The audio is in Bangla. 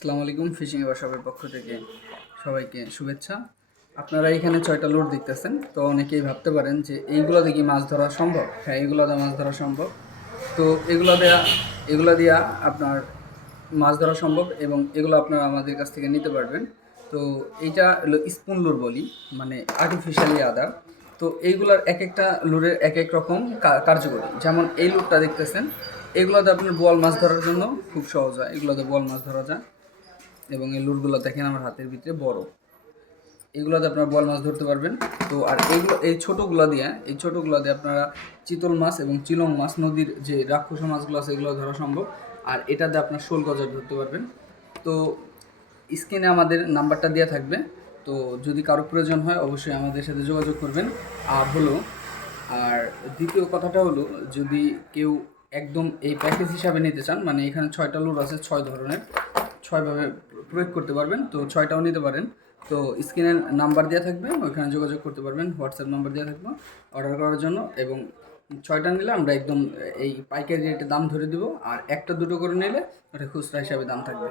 আসসালামু আলাইকুম। ফিশিং ওয়ার্কশপের পক্ষ থেকে সবাইকে শুভেচ্ছা। আপনারা এখানে 6টা লুট দেখতেছেন। তো অনেকেই ভাবতে পারেন যে এইগুলো দিয়ে কি মাছ ধরা সম্ভব? হ্যাঁ, এগুলো দিয়ে মাছ ধরা সম্ভব। তো এগুলো দিয়া আপনার মাছ ধরা সম্ভব এবং এগুলো আপনারা আমাদের কাছ থেকে নিতে পারবেন। তো এইটা হলো স্পুন লুর বলি, মানে আর্টিফিশিয়ালি আদার। তো এইগুলার এক একটা লুরের এক এক রকম কার্যকরী। যেমন এই লুরটা দেখতেছেন, এগুলোতে আপনার বোয়াল মাছ ধরার জন্য খুব সহজ হয়। এগুলোতে বোয়াল মাছ ধরা যায় এবং এই লুরগুলো দেখেন আমার হাতের ভিতরে বড়। এগুলোতে আপনারা বোয়াল মাছ ধরতে পারবেন। তো আর এই ছোটোগুলো দিয়ে আপনারা চিতল মাছ এবং চিলং মাছ, নদীর যে রাক্ষস মাছগুলো আছে এগুলো ধরা সম্ভব। আর এটাতে আপনার শোল গজার ধরতে পারবেন। তো স্ক্রিনে আমাদের নাম্বারটা দেওয়া থাকবে। তো যদি কারো প্রয়োজন হয় অবশ্যই আমাদের সাথে যোগাযোগ করবেন। আর হলো আর দ্বিতীয় কথাটা হলো, যদি কেউ একদম এই প্যাকেজ হিসাবে নিতে চান, মানে এখানে 6টা লুট আছে, 6 ধরনের, 6ভাবে প্রয়োগ করতে পারবেন। তো 6টাও নিতে পারেন। তো স্ক্রিনের নাম্বার দেওয়া থাকবে, ওইখানে যোগাযোগ করতে পারবেন। হোয়াটসঅ্যাপ নাম্বার দেওয়া থাকবে অর্ডার করার জন্য। এবং 6টা নিলে আমরা একদম এই পাইকারি রেটে দাম ধরে দেবো, আর একটা দুটো করে নিলে ওটা খুচরা হিসাবে দাম থাকবে।